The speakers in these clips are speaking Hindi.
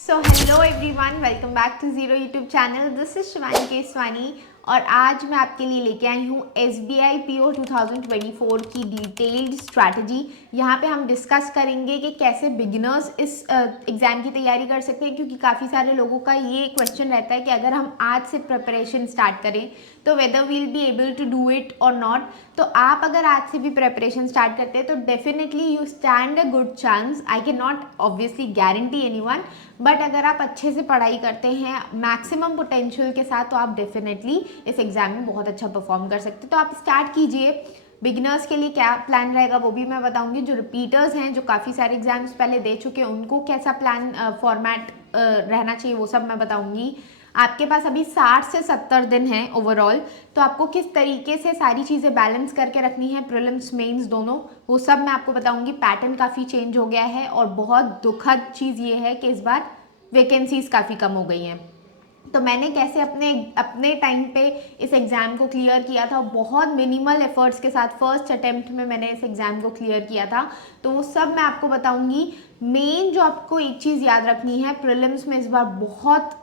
So hello everyone, welcome back to zero YouTube channel. This is Shivani Keswani और आज मैं आपके लिए लेके आई हूँ SBI PO 2024 की डिटेल्ड स्ट्रैटेजी। यहाँ पे हम डिस्कस करेंगे कि कैसे बिगिनर्स इस एग्ज़ाम की तैयारी कर सकते हैं, क्योंकि काफ़ी सारे लोगों का ये क्वेश्चन रहता है कि अगर हम आज से प्रिपरेशन स्टार्ट करें तो whether will be able to do it और नॉट। तो आप अगर आज से भी प्रिपरेशन स्टार्ट करते हैं तो definitely you stand a good chance. I can not obviously guarantee anyone, but अगर आप अच्छे से पढ़ाई करते हैं मैक्सिमम पोटेंशियल के साथ तो आप डेफिनेटली इस एग्ज़ाम में बहुत अच्छा परफॉर्म कर सकते हैं। तो आप स्टार्ट कीजिए। बिगिनर्स के लिए क्या प्लान रहेगा वो भी मैं बताऊंगी। जो रिपीटर्स हैं, जो काफ़ी सारे एग्जाम्स पहले दे चुके हैं, उनको कैसा प्लान फॉर्मेट रहना चाहिए वो सब मैं बताऊंगी। आपके पास अभी 60 से 70 दिन हैं ओवरऑल, तो आपको किस तरीके से सारी चीज़ें बैलेंस करके रखनी है, प्रीलिम्स मेंस दोनों, वो सब मैं आपको बताऊंगी। पैटर्न काफ़ी चेंज हो गया है और बहुत दुखद चीज़ ये है कि इस बार वैकेंसीज काफ़ी कम हो गई हैं। तो मैंने कैसे अपने अपने टाइम पे इस एग्ज़ाम को क्लियर किया था, बहुत मिनिमल एफर्ट्स के साथ फर्स्ट अटेम्प्ट में मैंने इस एग्ज़ाम को क्लियर किया था, तो वो सब मैं आपको बताऊंगी। मेन जो आपको एक चीज़ याद रखनी है, प्रीलिम्स में इस बार बहुत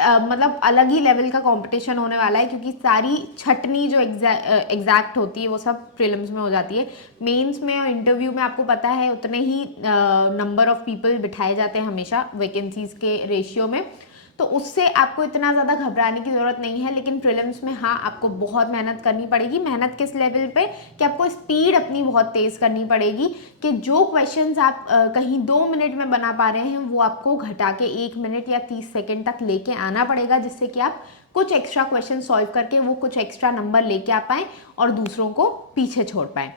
मतलब अलग ही लेवल का कंपटीशन होने वाला है, क्योंकि सारी छटनी जो एग्जैक्ट होती है वो सब प्रीलिम्स में हो जाती है। मेंस में और इंटरव्यू में आपको पता है उतने ही नंबर ऑफ पीपल बिठाए जाते हैं हमेशा वैकेंसीज के रेशियो में, तो उससे आपको इतना ज़्यादा घबराने की ज़रूरत नहीं है। लेकिन प्रीलिम्स में हाँ, आपको बहुत मेहनत करनी पड़ेगी। मेहनत किस लेवल पे कि आपको स्पीड अपनी बहुत तेज़ करनी पड़ेगी, कि जो क्वेश्चंस आप कहीं 2 मिनट में बना पा रहे हैं वो आपको घटा के 1 मिनट या 30 सेकेंड तक लेके आना पड़ेगा, जिससे कि आप कुछ एक्स्ट्रा क्वेश्चन सॉल्व करके वो कुछ एक्स्ट्रा नंबर लेके आ पाएँ और दूसरों को पीछे छोड़ पाएँ।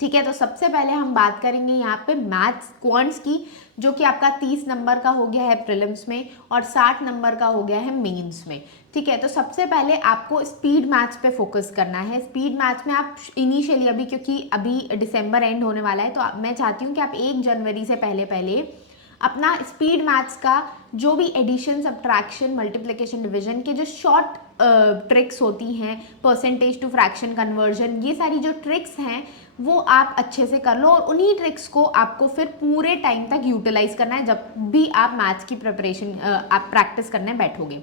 ठीक है, तो सबसे पहले हम बात करेंगे यहाँ पे मैथ्स क्वांट्स की, जो कि आपका 30 नंबर का हो गया है प्रीलिम्स में और 60 नंबर का हो गया है मेंस में। ठीक है, तो सबसे पहले आपको स्पीड मैथ्स पे फोकस करना है। स्पीड मैथ्स में आप इनिशियली अभी, क्योंकि अभी दिसंबर एंड होने वाला है, तो मैं चाहती हूँ कि आप 1 जनवरी से पहले पहले अपना स्पीड मैथ्स का जो भी एडिशन, सब्ट्रैक्शन, मल्टीप्लिकेशन, डिवीजन के जो शॉर्ट ट्रिक्स होती हैं, परसेंटेज टू फ्रैक्शन कन्वर्जन, ये सारी जो ट्रिक्स हैं वो आप अच्छे से कर लो, और उन्हीं ट्रिक्स को आपको फिर पूरे टाइम तक यूटिलाइज करना है जब भी आप मैथ्स की प्रिपरेशन आप प्रैक्टिस करने बैठोगे।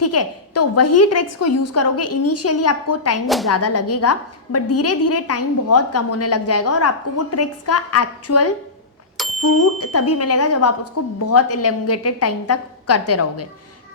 ठीक है, तो वही ट्रिक्स को यूज़ करोगे। इनिशियली आपको टाइम ज़्यादा लगेगा, बट धीरे धीरे टाइम बहुत कम होने लग जाएगा और आपको वो ट्रिक्स का एक्चुअल फ्रूट तभी मिलेगा जब आप उसको बहुत एलोंगेटेड टाइम तक करते रहोगे।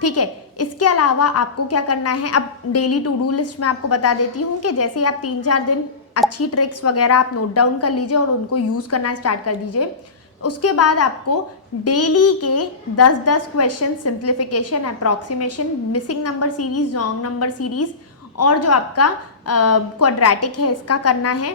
ठीक है, इसके अलावा आपको क्या करना है, अब डेली टू डू लिस्ट में आपको बता देती हूँ कि जैसे ही आप 3-4 दिन अच्छी ट्रिक्स वगैरह आप नोट डाउन कर लीजिए और उनको यूज़ करना स्टार्ट कर दीजिए। उसके बाद आपको डेली के 10-10 question, simplification, approximation, missing number series, wrong number series और जो आपका क्वाड्रेटिक है इसका करना है।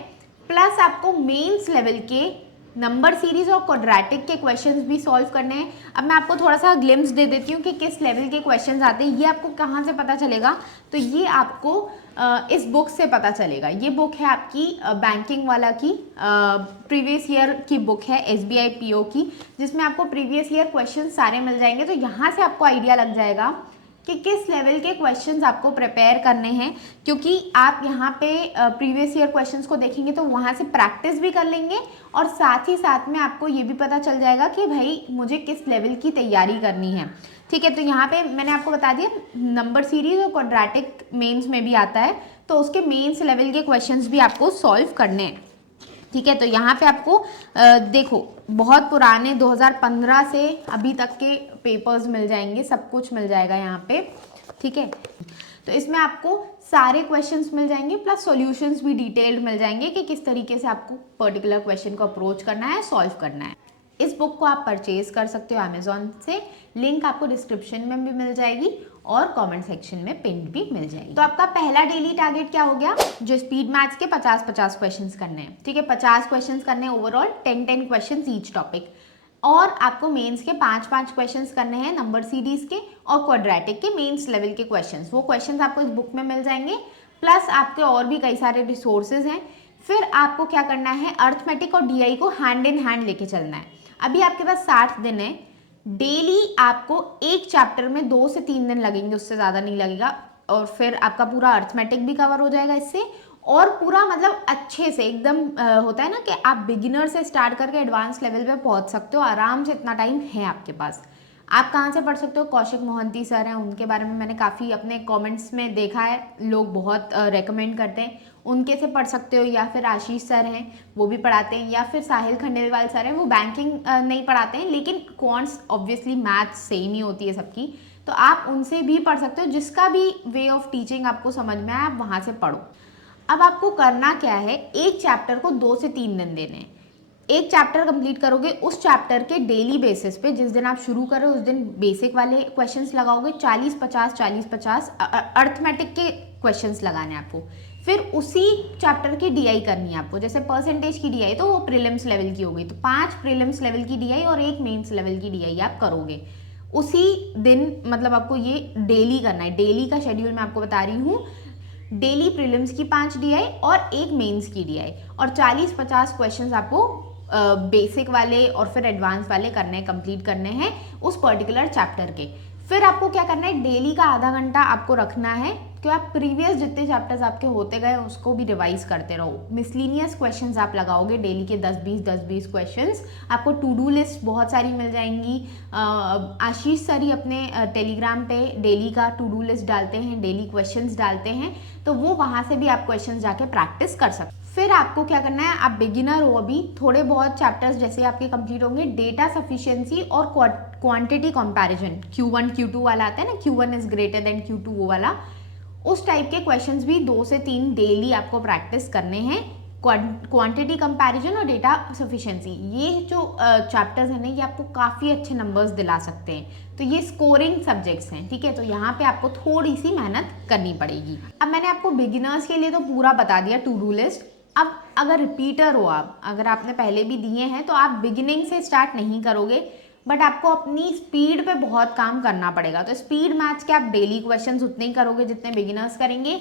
प्लस आपको मेंस लेवल के नंबर सीरीज और क्वाड्रेटिक के क्वेश्चंस भी सॉल्व करने हैं। अब मैं आपको थोड़ा सा ग्लिम्स दे देती हूँ कि किस लेवल के क्वेश्चंस आते हैं। ये आपको कहाँ से पता चलेगा, तो ये आपको इस बुक से पता चलेगा। ये बुक है आपकी बैंकिंग वाला की प्रीवियस ईयर की बुक है, SBI PO की, जिसमें आपको प्रीवियस ईयर क्वेश्चन सारे मिल जाएंगे। तो यहाँ से आपको आइडिया लग जाएगा कि किस लेवल के क्वेश्चंस आपको प्रिपेयर करने हैं, क्योंकि आप यहाँ पे प्रीवियस ईयर क्वेश्चंस को देखेंगे तो वहाँ से प्रैक्टिस भी कर लेंगे और साथ ही साथ में आपको ये भी पता चल जाएगा कि भाई मुझे किस लेवल की तैयारी करनी है। ठीक है, तो यहाँ पे मैंने आपको बता दिया नंबर सीरीज और क्वाड्रेटिक मेंस में भी आता है, तो उसके मेंस लेवल के क्वेश्चंस भी आपको सॉल्व करने हैं। ठीक है, तो यहाँ पे आपको देखो बहुत पुराने 2015 से अभी तक के पेपर्स मिल जाएंगे, सब कुछ मिल जाएगा यहाँ पे। ठीक है, तो इसमें आपको सारे क्वेश्चंस मिल जाएंगे, प्लस सॉल्यूशंस भी डिटेल्ड मिल जाएंगे कि किस तरीके से आपको पर्टिकुलर क्वेश्चन को अप्रोच करना है, सॉल्व करना है। इस बुक को आप परचेज कर सकते हो अमेजोन से, लिंक आपको डिस्क्रिप्शन में भी मिल जाएगी और कमेंट सेक्शन में पिन भी मिल जाएगी। तो आपका पहला डेली टारगेट क्या हो गया, जो स्पीड मैथ्स के 50-50 क्वेश्चंस करने हैं। ठीक है, 50 क्वेश्चंस करने हैं ओवरऑल, 10-10 क्वेश्चंस ईच टॉपिक, और आपको मेंस के 5-5 क्वेश्चंस करने हैं नंबर सीरीज के और क्वाड्रेटिक के मेंस लेवल के क्वेश्चंस। वो क्वेश्चंस आपको इस बुक में मिल जाएंगे, प्लस आपके और भी कई सारे रिसोर्सेज हैं। फिर आपको क्या करना है, अर्थमेटिक और DI को हैंड इन हैंड लेके चलना है। अभी आपके पास 60 दिन है, डेली आपको एक चैप्टर में 2 से 3 दिन लगेंगे, उससे ज़्यादा नहीं लगेगा, और फिर आपका पूरा अर्थमेटिक भी कवर हो जाएगा इससे, और पूरा मतलब अच्छे से एकदम होता है ना कि आप बिगिनर से स्टार्ट करके एडवांस लेवल पे पहुंच सकते हो आराम से, इतना टाइम है आपके पास। आप कहाँ से पढ़ सकते हो? कौशिक मोहंती सर हैं, उनके बारे में मैंने काफ़ी अपने कमेंट्स में देखा है, लोग बहुत रेकमेंड करते हैं, उनके से पढ़ सकते हो। या फिर आशीष सर हैं, वो भी पढ़ाते हैं। या फिर साहिल खंडेलवाल सर हैं, वो बैंकिंग नहीं पढ़ाते हैं, लेकिन क्वांट्स ऑब्वियसली मैथ्स सेम ही होती है सबकी, तो आप उनसे भी पढ़ सकते हो। जिसका भी वे ऑफ टीचिंग आपको समझ में आए, आप वहाँ से पढ़ो। अब आपको करना क्या है, एक चैप्टर को 2 से 3 दिन देने हैं। एक चैप्टर कंप्लीट करोगे, उस चैप्टर के डेली बेसिस पे, जिस दिन आप शुरू करो उस दिन बेसिक वाले क्वेश्चंस लगाओगे, 40-50 40-50 अर्थमेटिक के क्वेश्चंस लगाने हैं आपको। फिर उसी चैप्टर की डीआई करनी है आपको। जैसे परसेंटेज की डीआई तो वो प्रीलिम्स लेवल की हो गई, तो 5 प्रीलिम्स लेवल की डीआई और 1 मेंस लेवल की डीआई आप करोगे उसी दिन। मतलब आपको ये डेली करना है। डेली का शेड्यूल मैं आपको बता रही हूँ। डेली प्रीलिम्स की 5 डीआई और 1 मेंस की डीआई, और 40-50 क्वेश्चंस आपको बेसिक वाले और फिर एडवांस वाले करने, कंप्लीट करने हैं उस पर्टिकुलर चैप्टर के। फिर आपको क्या करना है, डेली का आधा घंटा आपको रखना है कि आप प्रीवियस जितने चैप्टर्स आपके होते गए उसको भी रिवाइज करते रहो। मिसलिनियस क्वेश्चंस आप लगाओगे डेली के 10-20 क्वेश्चंस। आपको टू डू लिस्ट बहुत सारी मिल जाएंगी। आशीष सर ही अपने टेलीग्राम पे डेली का टू डू लिस्ट डालते हैं, डेली क्वेश्चंस डालते हैं, तो वो वहाँ से भी आप क्वेश्चंस जाके प्रैक्टिस कर सकते। फिर आपको क्या करना है, आप बिगिनर हो अभी, थोड़े बहुत चैप्टर्स जैसे आपके कंप्लीट होंगे, डेटा सफिशिएंसी और क्वांटिटी कंपैरिजन, Q1 Q2 वाला आता है ना, Q1 is greater than Q2, वो वाला, उस टाइप के क्वेश्चंस भी 2 से 3 डेली आपको प्रैक्टिस करने हैं। क्वांटिटी कंपैरिजन और डेटा सफिशिएंसी, ये जो चैप्टर्स हैं ना, ये आपको काफ़ी अच्छे नंबर्स दिला सकते हैं। तो ये स्कोरिंग सब्जेक्ट्स हैं, ठीक है। तो यहाँ पे आपको थोड़ी सी मेहनत करनी पड़ेगी। अब मैंने आपको बिगिनर्स के लिए तो पूरा बता दिया टू डू लिस्ट। अब अगर रिपीटर हो आप, अगर आपने पहले भी दिए हैं, तो आप बिगिनिंग से स्टार्ट नहीं करोगे, बट आपको अपनी स्पीड पे बहुत काम करना पड़ेगा। तो स्पीड मैच के आप डेली क्वेश्चंस उतने ही करोगे जितने बिगिनर्स करेंगे।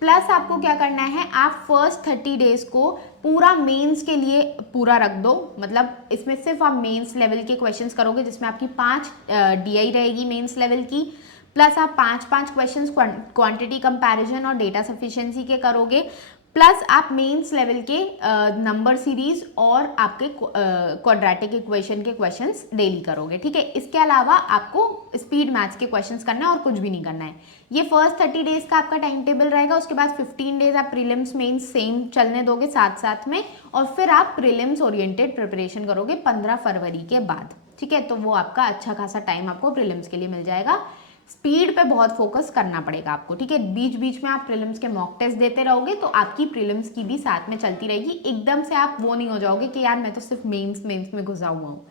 प्लस आपको क्या करना है, आप फर्स्ट 30 डेज को पूरा मेंस के लिए पूरा रख दो। मतलब इसमें सिर्फ आप मेंस लेवल के क्वेश्चंस करोगे, जिसमें आपकी 5 डीआई रहेगी मेंस लेवल की, प्लस आप 5-5 क्वेश्चंस क्वांटिटी कंपैरिजन और डेटा सफिशिएंसी के करोगे, प्लस आप मेंस लेवल के नंबर सीरीज और आपके क्वाड्रेटिक इक्वेशन के क्वेश्चंस डेली करोगे, ठीक है। इसके अलावा आपको स्पीड मैथ्स के क्वेश्चंस करना है और कुछ भी नहीं करना है। ये फर्स्ट 30 डेज का आपका टाइम टेबल रहेगा। उसके बाद 15 डेज आप प्रीलिम्स मेंस सेम चलने दोगे साथ साथ में, और फिर आप प्रीलिम्स ओरिएंटेड प्रिपरेशन करोगे 15 फरवरी के बाद, ठीक है। तो वो आपका अच्छा खासा टाइम आपको प्रीलिम्स के लिए मिल जाएगा। स्पीड पे बहुत फोकस करना पड़ेगा आपको, ठीक है। बीच बीच में आप प्रीलिम्स के मॉक टेस्ट देते रहोगे तो आपकी प्रीलिम्स की भी साथ में चलती रहेगी। एकदम से आप वो नहीं हो जाओगे कि यार मैं तो सिर्फ मेंस में घुसा हुआ हूँ,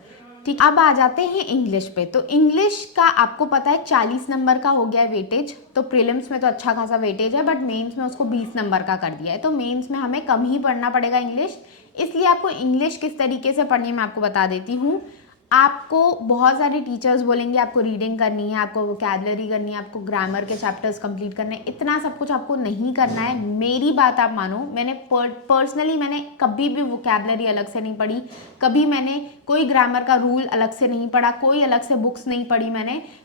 ठीक। अब आ जाते हैं इंग्लिश पे। तो इंग्लिश का आपको पता है 40 नंबर का हो गया है वेटेज। तो प्रीलिम्स में तो अच्छा खासा वेटेज है, बट मेंस में उसको 20 नंबर का कर दिया है। तो मेंस में हमें कम ही पढ़ना पड़ेगा इंग्लिश। इसलिए आपको इंग्लिश किस तरीके से पढ़नी है मैं आपको बता देती हूँ। आपको बहुत सारे टीचर्स बोलेंगे आपको रीडिंग करनी है, आपको वोकैबुलरी करनी है, आपको ग्रामर के चैप्टर्स कंप्लीट करने हैं। इतना सब कुछ आपको नहीं करना है। मेरी बात आप मानो, मैंने पर्सनली मैंने कभी भी वोकैबुलरी अलग से नहीं पढ़ी, कभी मैंने कोई ग्रामर का रूल अलग से नहीं पढ़ा, कोई अलग से बुक्स नहीं पढ़ी।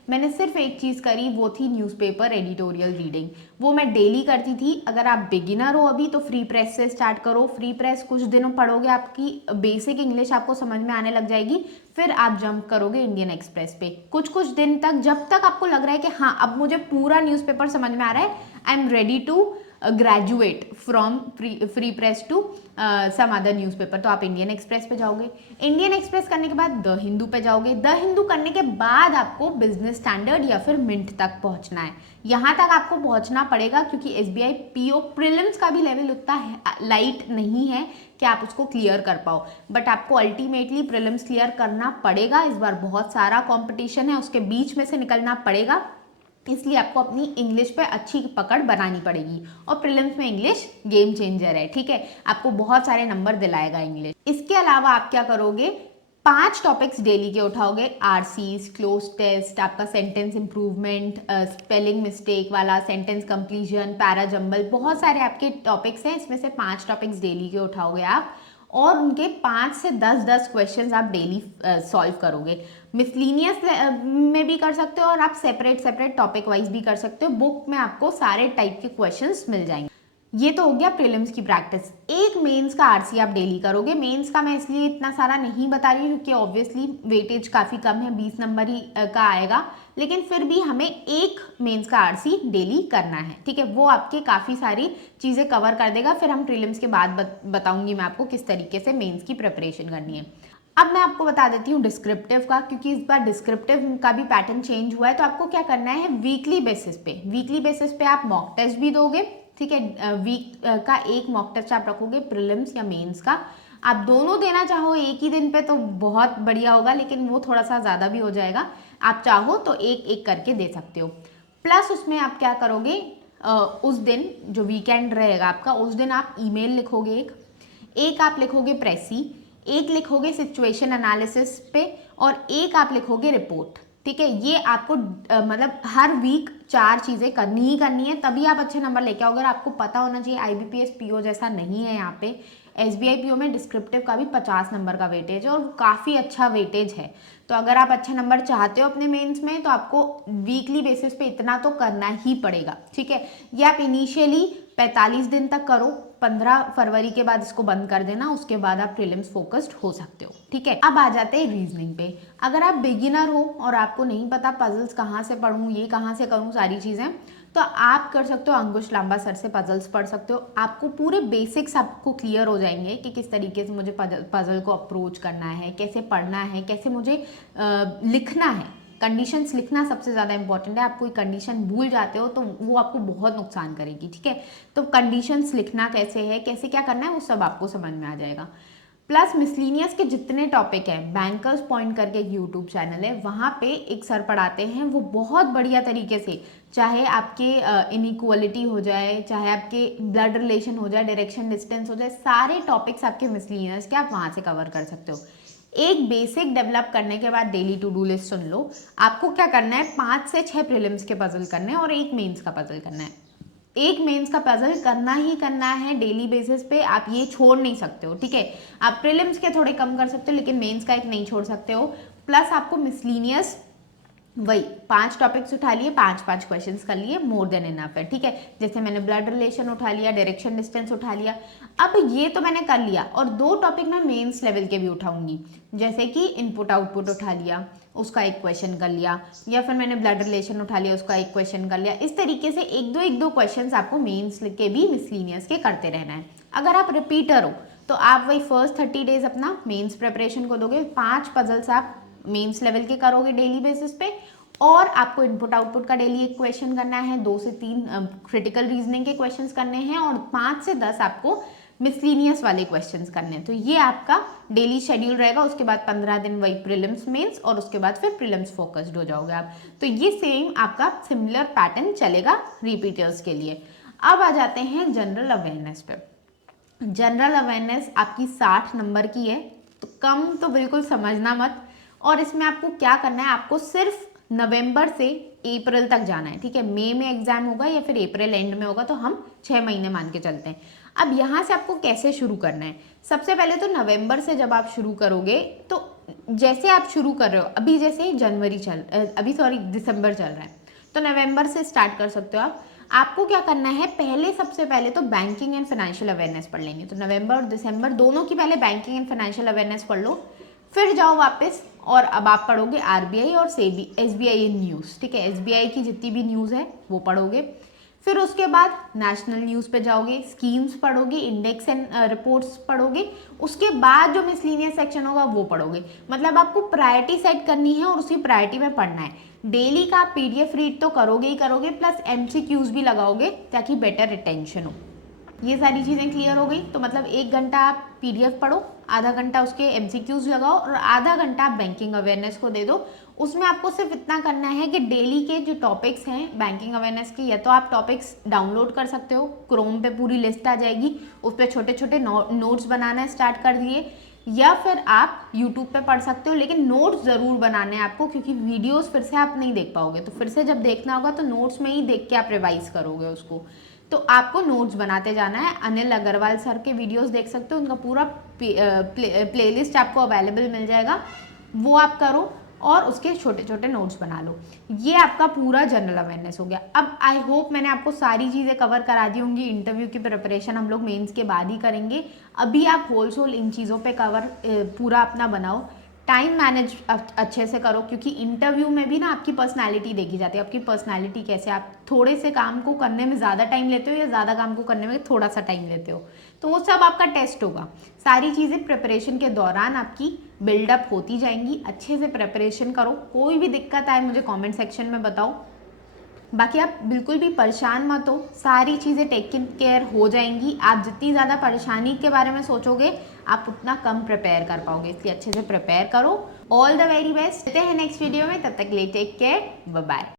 मैंने सिर्फ एक चीज़ करी, वो थी न्यूज़पेपर एडिटोरियल रीडिंग। वो मैं डेली करती थी। अगर आप बिगिनर हो अभी तो फ्री प्रेस से स्टार्ट करो। फ्री प्रेस कुछ दिनों पढ़ोगे, आपकी बेसिक इंग्लिश आपको समझ में आने लग जाएगी। फिर आप जंप करोगे इंडियन एक्सप्रेस पे कुछ कुछ दिन तक, जब तक आपको लग रहा है कि हाँ अब मुझे पूरा न्यूज़पेपर समझ में आ रहा है, I am ready to graduate from Free Press to some other newspaper, तो आप इंडियन एक्सप्रेस पे जाओगे। इंडियन एक्सप्रेस करने के बाद द हिंदू पे जाओगे। द हिंदू करने के बाद आपको बिजनेस स्टैंडर्ड या फिर मिंट तक पहुंचना है। यहाँ तक आपको पहुंचना पड़ेगा, क्योंकि SBI PO प्रीलिम्स का भी लेवल उतना लाइट नहीं है कि आप उसको क्लियर कर पाओ, बट आपको अल्टीमेटली प्रीलिम्स क्लियर करना पड़ेगा। इस बार बहुत सारा कंपटीशन है, उसके बीच में से निकलना पड़ेगा। इसलिए आपको अपनी इंग्लिश पे अच्छी पकड़ बनानी पड़ेगी। और प्रीलिम्स में इंग्लिश गेम चेंजर है, ठीक है। आपको बहुत सारे नंबर दिलाएगा इंग्लिश। इसके अलावा आप क्या करोगे, 5 टॉपिक्स डेली के उठाओगे। RCs, क्लोज टेस्ट, आपका सेंटेंस इंप्रूवमेंट, स्पेलिंग मिस्टेक वाला, सेंटेंस कंप्लीशन, पैरा जंबल, बहुत सारे आपके टॉपिक्स हैं। इसमें से 5 टॉपिक्स डेली के उठाओगे आप, और उनके 5 से 10 क्वेश्चंस आप डेली सॉल्व करोगे। मिसलीनियस में भी कर सकते हो और आप सेपरेट टॉपिक वाइज भी कर सकते हो। बुक में आपको सारे टाइप के क्वेश्चंस मिल जाएंगे। ये तो हो गया प्रीलिम्स की प्रैक्टिस। एक मेंस का आरसी आप डेली करोगे। मेंस का मैं इसलिए इतना सारा नहीं बता रही हूँ क्योंकि ऑब्वियसली वेटेज काफ़ी कम है, 20 नंबर ही का आएगा, लेकिन फिर भी हमें एक मेंस का आरसी डेली करना है, ठीक है। वो आपके काफ़ी सारी चीज़ें कवर कर देगा। फिर हम प्रीलिम्स के बाद बताऊंगी मैं आपको किस तरीके से मेंस की प्रिपरेशन करनी है। अब मैं आपको बता देती हूँ डिस्क्रिप्टिव का, क्योंकि इस बार डिस्क्रिप्टिव का भी पैटर्न चेंज हुआ है। तो आपको क्या करना है, वीकली बेसिस पे आप मॉक टेस्ट भी दोगे, ठीक है। वीक का एक मॉक टेस्ट आप रखोगे प्रीलिम्स या मेंस का। आप दोनों देना चाहो एक ही दिन पे तो बहुत बढ़िया होगा, लेकिन वो थोड़ा सा ज़्यादा भी हो जाएगा। आप चाहो तो एक एक करके दे सकते हो। प्लस उसमें आप क्या करोगे, उस दिन जो वीकेंड रहेगा आपका, उस दिन आप ईमेल लिखोगे, एक आप लिखोगे प्रेसी, एक लिखोगे सिचुएशन एनालिसिस पे, और एक आप लिखोगे रिपोर्ट, ठीक है। ये आपको मतलब हर वीक 4 चीज़ें करनी ही करनी है, तभी आप अच्छे नंबर लेके आओ। अगर आपको पता होना चाहिए IBPS PO जैसा नहीं है यहाँ पे, SBI PO में डिस्क्रिप्टिव का भी 50 नंबर का वेटेज है और काफ़ी अच्छा वेटेज है। तो अगर आप अच्छे नंबर चाहते हो अपने मेंस में तो आपको वीकली बेसिस पे इतना तो करना ही पड़ेगा, ठीक है। ये आप इनिशियली 45 दिन तक करो, 15 फरवरी के बाद इसको बंद कर देना, उसके बाद आप प्रीलिम्स फोकस्ड हो सकते हो, ठीक है। अब आ जाते हैं रीजनिंग पे। अगर आप बिगिनर हो और आपको नहीं पता पजल्स कहाँ से पढ़ूँ, ये कहाँ से करूँ सारी चीज़ें, तो आप कर सकते हो अंकुश लांबा सर से पजल्स पढ़ सकते हो। आपको पूरे बेसिक्स आपको क्लियर हो जाएंगे कि किस तरीके से मुझे पजल को अप्रोच करना है, कैसे पढ़ना है, कैसे मुझे लिखना है। कंडीशंस लिखना सबसे ज़्यादा इंपॉर्टेंट है। आप कोई कंडीशन भूल जाते हो तो वो आपको बहुत नुकसान करेगी, ठीक है। तो कंडीशंस लिखना कैसे है, कैसे क्या करना है, वो सब आपको समझ में आ जाएगा। प्लस मिसलीनियस के जितने टॉपिक हैं, बैंकर्स पॉइंट करके एक यूट्यूब चैनल है, वहाँ पे एक सर पढ़ाते हैं, वो बहुत बढ़िया तरीके से, चाहे आपके इनइक्वालिटी हो जाए, चाहे आपके ब्लड रिलेशन हो जाए, डायरेक्शन डिस्टेंस हो जाए, सारे टॉपिक्स आपके मिसलीनियस के आप वहाँ से कवर कर सकते हो। एक बेसिक डेवलप करने के बाद डेली टू डू लिस्ट सुन लो। आपको क्या करना है, 5 से 6 प्रीलिम्स के पजल करने हैं और एक मेंस का पजल करना है। एक मेंस का पजल करना ही करना है डेली बेसिस पे, आप ये छोड़ नहीं सकते हो, ठीक है। आप प्रीलिम्स के थोड़े कम कर सकते हो, लेकिन मेंस का एक नहीं छोड़ सकते हो। प्लस आपको मिसलीनियस वही 5 टॉपिक्स उठा लिए, 5 क्वेश्चंस कर लिए, मोर देन इनफ है, ठीक है। जैसे मैंने ब्लड रिलेशन उठा लिया, डायरेक्शन डिस्टेंस उठा लिया। अब ये तो मैंने कर लिया, और 2 टॉपिक मैं मेंस लेवल के भी उठाऊंगी, जैसे कि इनपुट आउटपुट उठा लिया, उसका एक क्वेश्चन कर लिया, या फिर मैंने ब्लड रिलेशन उठा लिया, उसका एक क्वेश्चन कर लिया। इस तरीके से एक दो क्वेश्चन आपको मेंस के भी मिसलीनियस के करते रहना है। अगर आप रिपीटर हो तो आप वही फर्स्ट 30 डेज अपना मेंस प्रिपरेशन को दोगे, 5 पजल्स आप मेंस लेवल के करोगे डेली बेसिस पे, और आपको इनपुट आउटपुट का डेली एक क्वेश्चन करना है, 2 से 3 क्रिटिकल रीजनिंग के क्वेश्चंस करने हैं, और 5 से 10 आपको मिसलीनियस वाले क्वेश्चंस करने हैं। तो ये आपका डेली शेड्यूल रहेगा। उसके बाद 15 दिन वही प्रीलिम्स मेंस, और उसके बाद फिर प्रीलिम्स फोकस्ड हो जाओगे आप। तो ये सेम आपका सिमिलर पैटर्न चलेगा रिपीटर्स के लिए। अब आ जाते हैं जनरल अवेयरनेस पे। जनरल अवेयरनेस आपकी 60 नंबर की है, तो कम तो बिल्कुल समझना मत। और इसमें आपको क्या करना है, आपको सिर्फ नवंबर से अप्रैल तक जाना है, ठीक है। मई में एग्जाम होगा या फिर अप्रैल एंड में होगा, तो हम 6 महीने मान के चलते हैं। अब यहाँ से आपको कैसे शुरू करना है, सबसे पहले तो नवंबर से जब आप शुरू करोगे, तो जैसे आप शुरू कर रहे हो, अभी जैसे दिसंबर चल रहा है, तो नवंबर से स्टार्ट कर सकते हो आप। आपको क्या करना है, सबसे पहले तो बैंकिंग एंड फाइनेंशियल अवेयरनेस पढ़ लेंगे। तो नवंबर और दिसंबर दोनों की पहले बैंकिंग एंड फाइनेंशियल अवेयरनेस पढ़ लो, फिर जाओ वापस और अब आप पढ़ोगे RBI और SBI न्यूज़, ठीक है। SBI की जितनी भी न्यूज़ है वो पढ़ोगे। फिर उसके बाद नेशनल न्यूज़ पे जाओगे, स्कीम्स पढ़ोगे, इंडेक्स एंड रिपोर्ट्स पढ़ोगे। उसके बाद जो मिसलीनियस सेक्शन होगा वो पढ़ोगे। मतलब आपको प्रायोरिटी सेट करनी है और उसी प्रायोरिटी में पढ़ना है। डेली का PDF रीड तो करोगे ही करोगे, प्लस MCQs भी लगाओगे ताकि बेटर रिटेंशन हो। ये सारी चीज़ें क्लियर हो गई। तो मतलब 1 घंटा आप PDF पढ़ो, आधा घंटा उसके MCQs लगाओ, और आधा घंटा आप बैंकिंग अवेयरनेस को दे दो। उसमें आपको सिर्फ इतना करना है कि डेली के जो टॉपिक्स हैं बैंकिंग अवेयरनेस के, या तो आप टॉपिक्स डाउनलोड कर सकते हो, क्रोम पे पूरी लिस्ट आ जाएगी, उस पर छोटे छोटे नोट्स बनाना स्टार्ट कर दिए, या फिर आप यूट्यूब पे पढ़ सकते हो। लेकिन नोट्स ज़रूर बनाने हैं आपको, क्योंकि वीडियोस फिर से आप नहीं देख पाओगे। तो फिर से जब देखना होगा तो नोट्स में ही देख के आप रिवाइज करोगे उसको। तो आपको नोट्स बनाते जाना है। अनिल अग्रवाल सर के वीडियोस देख सकते हो, उनका पूरा प्लेलिस्ट आपको अवेलेबल मिल जाएगा, वो आप करो। और उसके छोटे छोटे नोट्स बना लो। ये आपका पूरा जनरल अवेयरनेस हो गया। अब आई होप मैंने आपको सारी चीज़ें कवर करा दी होंगी। इंटरव्यू की प्रिपरेशन हम लोग मेंस के बाद ही करेंगे। अभी आप होल सोल इन चीज़ों पे कवर पूरा अपना बनाओ। टाइम मैनेज अच्छे से करो, क्योंकि इंटरव्यू में भी ना आपकी पर्सनालिटी देखी जाती है। आपकी पर्सनालिटी कैसे, आप थोड़े से काम को करने में ज़्यादा टाइम लेते हो या ज़्यादा काम को करने में थोड़ा सा टाइम लेते हो, तो वो सब आपका टेस्ट होगा। सारी चीज़ें प्रिपरेशन के दौरान आपकी बिल्डअप होती जाएंगी। अच्छे से प्रिपरेशन करो। कोई भी दिक्कत आए मुझे कमेंट सेक्शन में बताओ। बाकी आप बिल्कुल भी परेशान मत हो, सारी चीज़ें टेकन केयर हो जाएंगी। आप जितनी ज़्यादा परेशानी के बारे में सोचोगे आप उतना कम प्रिपेयर कर पाओगे, इसलिए अच्छे से प्रिपेयर करो। All the very best. मिलते हैं नेक्स्ट वीडियो में, तब तक के लिए टेक केयर, बाय बाय।